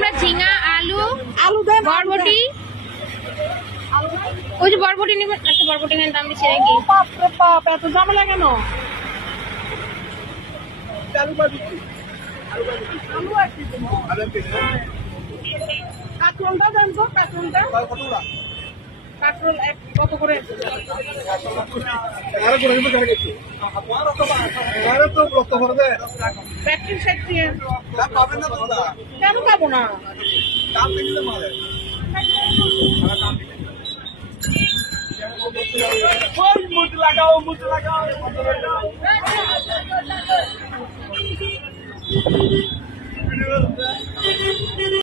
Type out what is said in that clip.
আমরা ঝিঙা, আলু, আলু দেন, বরবটি, ওই যে বরবটি নেবেন, একটা বরবটি নেন, দাম দিচ্ছে নাকি? বাপরে বাপ, এত ঝামেলা কেন? আলু আর কি দেবো? কাঁচরোলটা দেন তো, কাঁচরোলটা। কাঁচরোল কত করে? ব্যাটারি সেট দিয়ে কেন পাবো না? মুখ লাগাও, মুখ লাগাও।